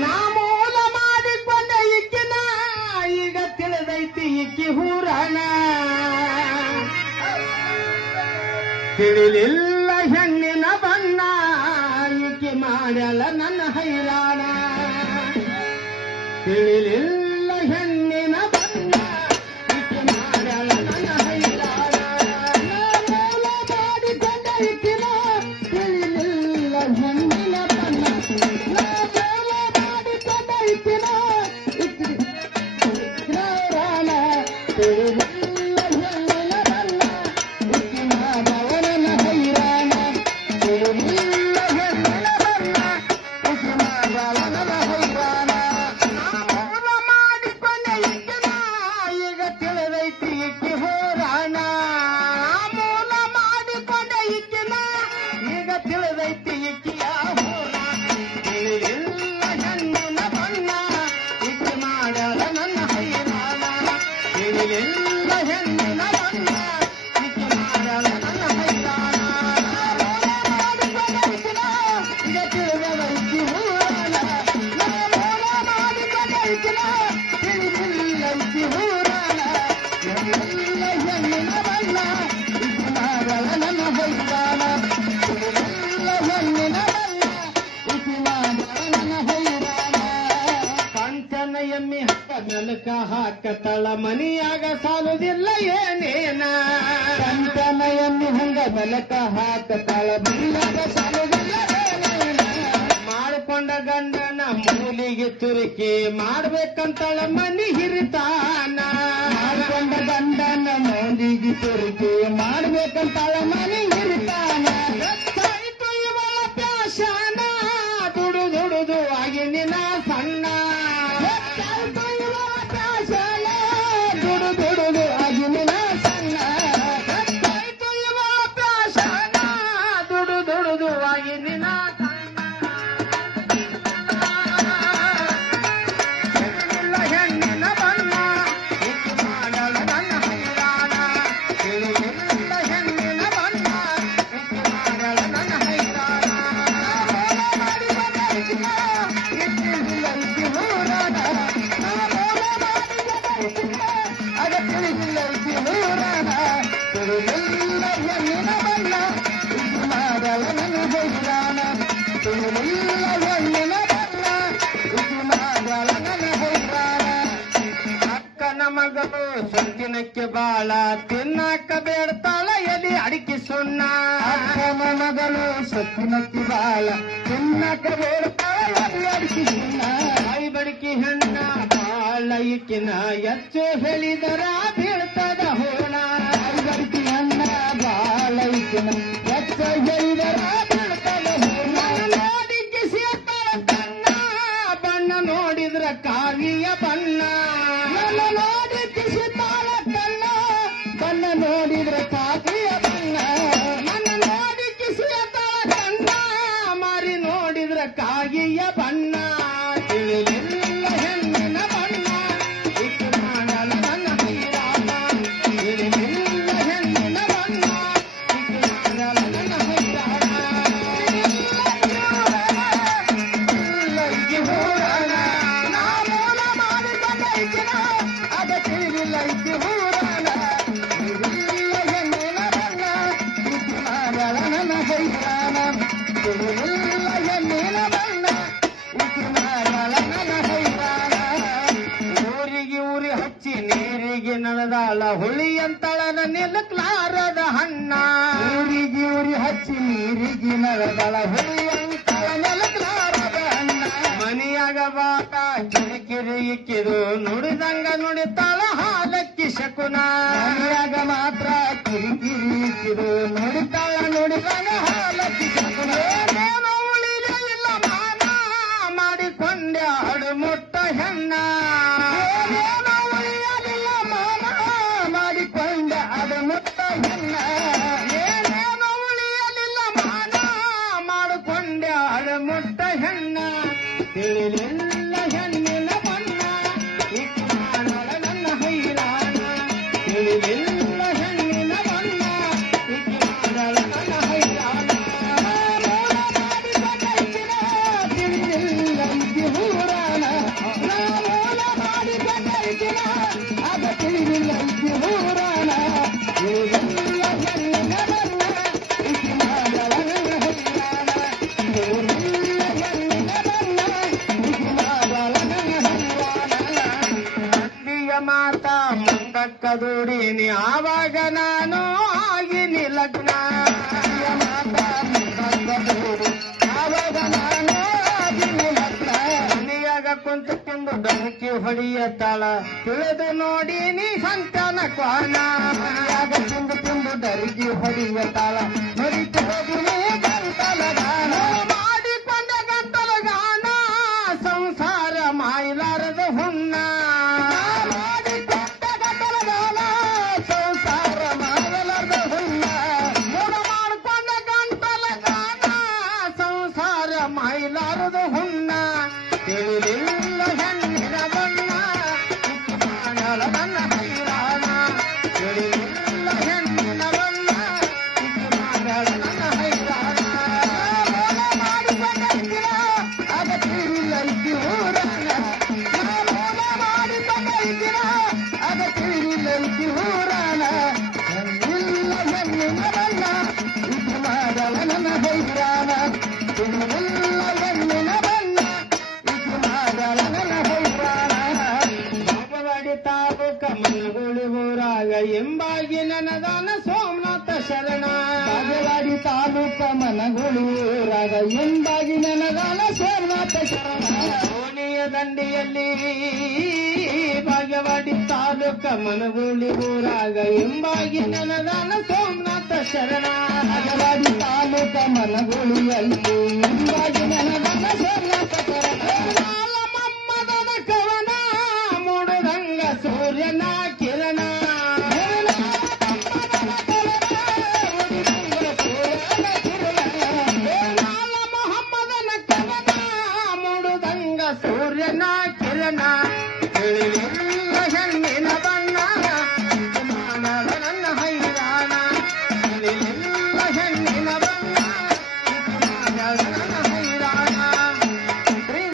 ನಾ ಮೂಲ ಮಾಡಿಕೊಂಡ ಇಕ್ಕಿನ ಈಗ ತಿಳಿದೈತಿ ಇಕ್ಕಿ ಹೂರಣ ತಿಳಿಲಿಲ್ಲ ಹೆಣ್ಣಿನ ಬಣ್ಣ ಇಕ್ಕಿ ಮಾಡ್ಯಾಳ ನನ್ನ ಹೈರಾಣ ತಿಳಿಲಿಲ್ಲ ಹೆಣ್ಣಿನ ಬಣ್ಣ ಇಕ್ಕಿ ಮಾಡ್ಯಾಳ ನನ್ನ ಹೈರಾಣ ಮೂಲ ಮಾಡಿಕೊಂಡ ಇಕ್ಕಿನ ತಿಳಿಲಿಲ್ಲ ಹೆಣ್ಣಿನ ಬಣ್ಣ ಮೆಲಕ ಹಾಕತಳ ಮನಿಯಾಗ ಸಾಲುದಿಲ್ಲ ಏನೇನ ಕಂಕನ ಎಮ್ಮಿ ಹಂಗ ಮೆಲಕ ಹಾಕತಳ ಮನಿಯಾಗ ಸಾಲುದಿಲ್ಲ ಮಾಡಿಕೊಂಡ ಗಂಡನ ಮೂಲಿಗೆ ತುರುಕಿ ಮಾಡ್ಬೇಕಂತಳ ಮನಿ ಹಿರಿತಾನ ಮಾಡಿಕೊಂಡ ಗಂಡನ ಮೂಲಿಗೆ ತುರುಕಿ ಮಾಡ್ಬೇಕಂತಳ ಮನಿ ಹಿರಿತಾನ ಇವಳ ಪ್ಯಾಶನ ದುಡು ದುಡುದು ಆಗಿ ನಿನ ಸಣ್ಣ ಅಕ್ಕನ ಮಗಳು ಸೊಂದಿನಕ್ಕೆ ಬಾಳ ತಿನ್ನಕ್ಕ ಬೇಡ್ತಾಳ ಎಲಿ ಅಡಿಕೆ ಸುಣ್ಣ ಅಕ್ಕನ ಮಗಳು ಸೊತ್ತಿನಕ್ಕೆ ಬಾಳ ತಿನ್ನಕ್ಕ ಬೇಡ್ತಾಳ ಎಲಿ ಅಡಿಕೆ ಸುಣ್ಣ ಬಾಯಿ ಬಡಿಕೆ ಹೆಣ್ಣ ಬಾಳ ಇಕ್ಕಿನ ಹೆಚ್ಚು ಹೇಳಿದರ ಬೀಳ್ತದ ಹೋಣ ಬಾಯಿ ಬಡಿಕೆ ಹೆಣ್ಣ ಬಾಳ ಇಕ್ಕಿನ ಹೆಚ್ಚು ಹೇಳಿದರ ಬೀಳ್ತದ ಹೋಣ ನೋಡಿಕ್ಕೆ ಸೇರ್ತಾಳ ಕಣ್ಣ ಬಣ್ಣ ನೋಡಿದ್ರ ಕಾವಿಯ ಬಣ್ಣ ನೋಡಿಕ್ಕೆ ಸೇರ್ತಾಳ ಕಣ್ಣ ಬಣ್ಣ ನೋಡಿದ್ರ ಕಾವಿಯ ಬಣ್ಣ ನನ್ನ ನೋಡಿಕ್ಕೆ ಸೇರ್ತಾಳ ಕಣ್ಣ ಮಾರಿ ನೋಡಿದ್ರ ಕಾಗಿಯ ಬಣ್ಣ ತಿಳಿಲಿಲ್ಲ ಹೆಣ್ಣಿನ ಬಣ್ಣ ಇಕ್ಕಿ ಮಾಡಲ ನನ್ನ ಹೈರಾಣ ತಿಳಿಲಿಲ್ಲ ಹೆಣ್ಣಿನ ಬಣ್ಣ ಇಕ್ಕಿ ಮಾಡಲ ನನ್ನ ಹೈರಾಣ ಇಕ್ಕಿ ಹೂರಣ ನಾ ಮೂಲ ಮಾಡಿಕೊಂಡ ಇಕ್ಕಿನ ಅದ ತಿಳಿಲಿಲ್ಲ ಇಕ್ಕಿ ಹೂರಣ ತಿಳಿಲಿಲ್ಲ ಹೆಣ್ಣಿನ ಬಣ್ಣ ಇಕ್ಕಿ ಮಾಡಲ ನನ್ನ ಹೈರಾಣ ತಿಳಿಲಿಲ್ಲ ಹೆಣ್ಣಿನ ಬಣ್ಣ ಇಕ್ಕಿ ಮಾಡಲ ನನ್ನ ಹೈರಾಣ ಊರಿಗೆ ಊರಿ ಹಚ್ಚಿ ನೀರಿಗೆ ನಡೆದಾಳ ಹುಳಿ ಅಂತಳನ ನಿಲ್ಲಕ್ಲಾರದ ಹಣ್ಣ ಊರಿಗೆ ಊರಿ ಹಚ್ಚಿ ನೀರಿಗೆ ನಡೆದಾಳ ಹುಳಿ ಅಂತಳ ನಿಲ್ಲಕ್ಲಾರದ ಹಣ್ಣ ಮನಿಯಾಗ ಬಾಟ ಕಿರಿಕಿರಿ ಇಕ್ಕಿದು ನುಡಿದಂಗ ನುಡಿತಾಳ ಹಾಲಕ್ಕಿ ಶಕುನ ಮನಿಯಾಗ ಮಾತ್ರ ಕಿರಿಕಿರಿ ಇಕ್ಕಿದು ನುಡಿತಾಳ ನುಡಿದಂಗ ಹಾಲಕ್ಕಿ ಶಕುನ ಏನೇನೋ ಉಳಿಲೇ ಇಲ್ಲ ಮಾನ ಮಾಡಿಕೊಂಡೆ ಅಡು ಮುಟ್ಟ ಹೆಣ್ಣ ಏನೇನೋ ಉಳಿಯಲಿಲ್ಲ ಮಾನ ಮಾಡಿಕೊಂಡೆ ಅಡು ಮುಟ್ಟ ಹೆಣ್ಣ ಏನೇನೋ ಉಳಿಯಲಿಲ್ಲ ಮಾನ ಮಾಡಿಕೊಂಡೆ ಅಡು ಮುಟ್ಟ ಹೆಣ್ಣ ತಿಳಿಲಿಲ್ಲ ಹೆಣ್ಣಿನ ಬಣ್ಣ ಇಕ್ಕಿ ಮಾಡಲ ನನ್ನ ಹೈರಾಣ ತಿಳಿಲಿಲ್ಲ ಹೆಣ್ಣಿನ ಬಣ್ಣ ಇಕ್ಕಿ ಮಾಡಲ ನನ್ನ ಹೈರಾಣ ತಿಳಿಲಿಲ್ಲ ಲಗ್ನ ಆವಾಗ ನಾನು ಆಗಿನಿ ಮಗ್ನ ಮನೆಯಾಗ ಕುಂತು ತಿಂದು ಬೆಂಕಿ ಹೊಡಿಯ ತಾಳ ತಿಳಿದು ನೋಡಿ ನೀ ಸಂತಾನ ಕ್ವಾನ ಮನೆಯಾಗ ತಿಂದು ತಿಂದು ಡರಿಗಿ ಹೊಡಿಯ ತಾಳ ನುರಿತು ಹೋಗಿ ನೀ ಗಂಟಲ ಗಾನ ಮಾಡಿಕೊಂಡ ಗಂಟಲ ಗಾನ ಸಂಸಾರ ಮಾಯಿಲಾರದ ಹುಣ್ಣ ಮಾಡಿಕೊಂಡ ಗಂಟಲ ಗಾನ ಸಂಸಾರ ಮಾಯಲಾರದ ಹುಣ್ಣ ಮೂಡ ಮಾಡಿಕೊಂಡ ಗಂಟಲ ಗಾನ ಸಂಸಾರ ಮಾಯಿಲಾರದ ಹುಣ್ಣ ತಿಳಿಲಿಲ್ಲ ಹೆಣ್ಣಿನ ಬಣ್ಣ ಮಾಡಲ ನನ್ನ ಹೈರಾಣ ತಿಳಿಲಿಲ್ಲ ಹೆಣ್ಣಿನ ಬಣ್ಣ ಮಾಡಲ ನನ್ನ ಹೈರಾಣ ಮಾಡಿಕೊಂಡೈತಿರ ಅದ ತಿಳಿಲೈತಿ ಊರನ ಮೂಲ ಮಾಡಿಕೊಂಡೈತಿರ ಅದ ತಿಳಿಲೈತಿ ಊರನ ಹೆಣ್ಣಿಲ್ಲ ಹೆಣ್ಣಿನ ಬಣ್ಣ ಇದು ಮಾಡಲ ನನ್ನ ಹೈರಾಣ ತಿಳಿಲಿಲ್ಲ ಹೆಣ್ಣಿನ ಬಣ್ಣ ಇದು ಮಾಡಲ ನನ್ನ ಹೈರಾಣ ಬಾಗವಾಡಿ ತಾಲೂಕ ಮನಗುಳಿ ಊರಾಗ ಎಂಬಾಗಿ ನನದಾನ ಸೋಮನಾಥ ಶರಣ ಬಾಗವಾಡಿ ತಾಲೂಕ ಮನಗುಳಿ ಊರಾಗ ಎಂಬಾಗಿ ನನದಾನ ಸೋಮನಾಥ ಶರಣ ಓಣಿಯ ದಂಡಿಯಲ್ಲಿ ಬಾಗವಾಡಿ ತಾಲೂಕ ಮನಗುಳಿ ಊರಾಗ ಎಂಬಾಗಿ ನನದಾನ ಸೋಮನಾಥ ಶರಣ ಬಾಗವಾಡಿ ತಾಲೂಕ ಮನಗುಳಿಯಲ್ಲಿ ಎಂಬಾಗಿ ನನದಾನ ಸೋಮನಾಥ ಶರಣ ಮಮ್ಮದನ ಕವನ ಮೂಡುದಂಗ ಸೂರ್ಯನ ಕಿರಣ ಮೊಹಮ್ಮದನ ಕವನ ಮೂಡುದಂಗ ಸೂರ್ಯನ ಕಿರಣ ತಿಳಿಲಿಲ್ಲ ಹೆಣ್ಣಿನ